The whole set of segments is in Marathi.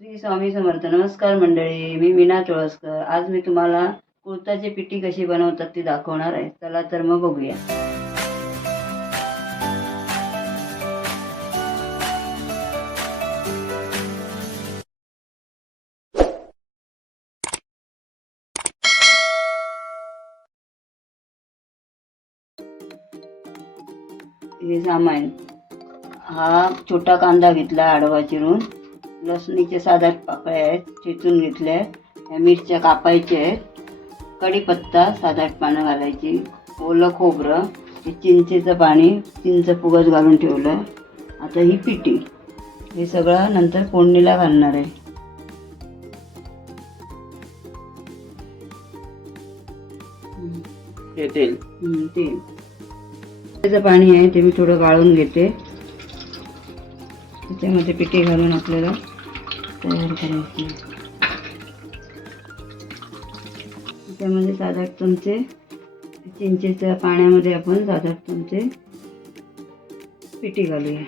श्री स्वामी समर्थ. नमस्कार मंडळी, मी मीना चोळसकर. आज मी तुम्हाला कुळथाची पिठी कशी बनवतात ती दाखवणार आहे. चला तर मग बघूया. हे सामान, हा छोटा कांदा घेतला आडवा चिरून, लसणीचे 7-8 पाकळ्या आहेत चिचून घेतल्या, या मिरच्या कापायच्या आहेत, कढीपत्ता 7-8 पानं घालायची, ओलं खोबरं, हे चिंचेचं पाणी, चिंच फुगत घालून ठेवलं. आता ही पिठी, हे सगळं नंतर फोडणीला घालणार आहे. हे तेल त्याचं पाणी आहे ते मी थोडं गाळून घेते. त्याच्यामध्ये पिठी घालून आपल्याला तयार करायची. त्याच्यामध्ये 7-8 चमचे चिंचेच्या पाण्यामध्ये आपण 7-8 चमचे पिठी घालूया.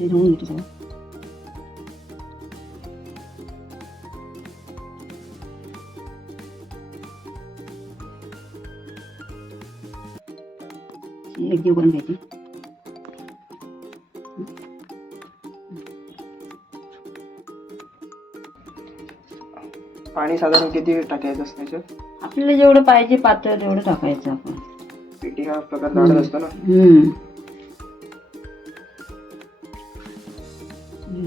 धुवून घेतो. एक जीव करून घ्यायची. पाणी साधारण किती टाकायचं असतं त्याच्यात? आपल्याला जेवढं पाहिजे पातळ तेवढं टाकायचं आपण. पिठी हा प्रकार दाट असतो ना.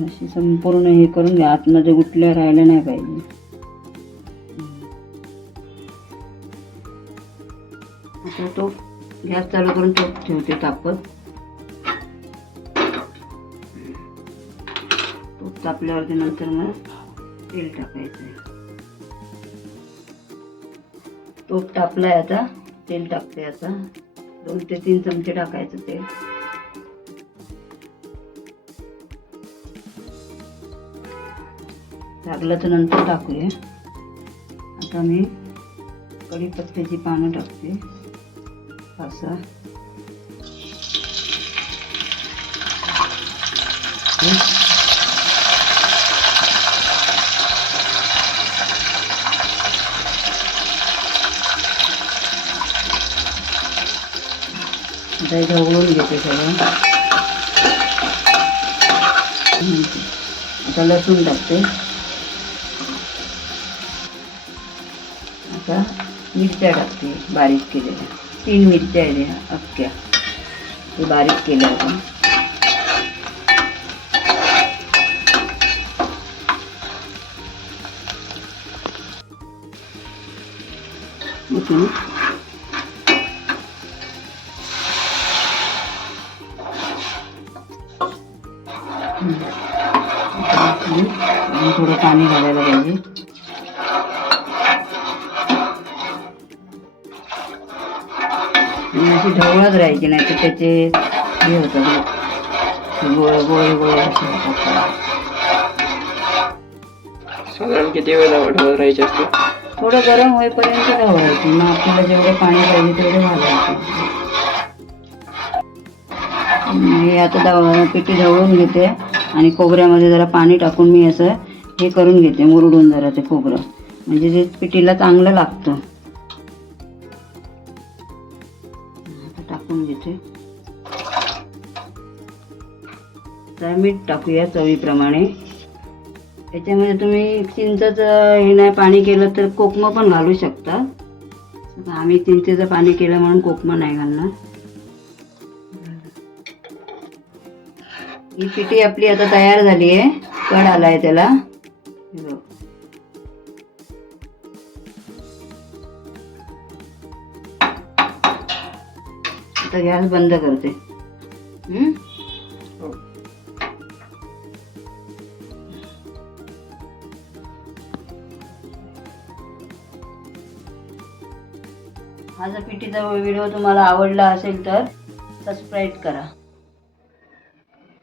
अशी संपूर्ण हे करून घ्या, आतमध्ये गुटल्या राहायला नाही पाहिजे. आता तो गॅस चालू करून तो ठेवते तापत. तूप तापल्यावरती नंतर मग तेल टाकायचं. तूप तापलाय, आता तेल टाकते. आता 2 ते 3 चमचे टाकायचं तेल. लागलं तर नंतर टाकूया. आता मी कढीपत्त्याची पानं टाकते 5-6. आता हे ढवळून घेते सगळं. आता लसूण टाकते. आता मिरच्या टाकते बारीक केलेल्या. 3 मिरच्या आहेत अख्ख्या, ते बारीक केल्या आपण. थोडं पाणी घालायला पाहिजे. अशी ढवळत राहायची, नाही तर त्याचे हे होतात, गोळे गोळे गोळे असे होतात. साधारण किती वेळ ढवळत राहायचे असते? थोडं गरम होईपर्यंत ढवळायची. मग आपल्याला जेवढं पाणी पाहिजे तेवढे घालायचे. हे आता पिठी ढवळून घेते आणि खोबऱ्यामध्ये जरा पाणी टाकून मी असं हे करून घेते, मुरडून जरा ते खोबरं, म्हणजे ते पिठीला चांगलं लागतं. टाकून घेते. तर मीठ टाकूया चवीप्रमाणे. याच्यामध्ये तुम्ही चिंचेचं हे नाही पाणी केलं तर कोकम पण घालू शकता. आम्ही चिंचेचं पाणी केलं म्हणून कोकम नाही घालणार. ही पिठी आपली आता तयार झाली आहे. कड आलाय त्याला. आता गॅस बंद करते. हा जर पिठीचा व्हिडिओ तुम्हाला आवडला असेल तर सबस्क्राईब करा.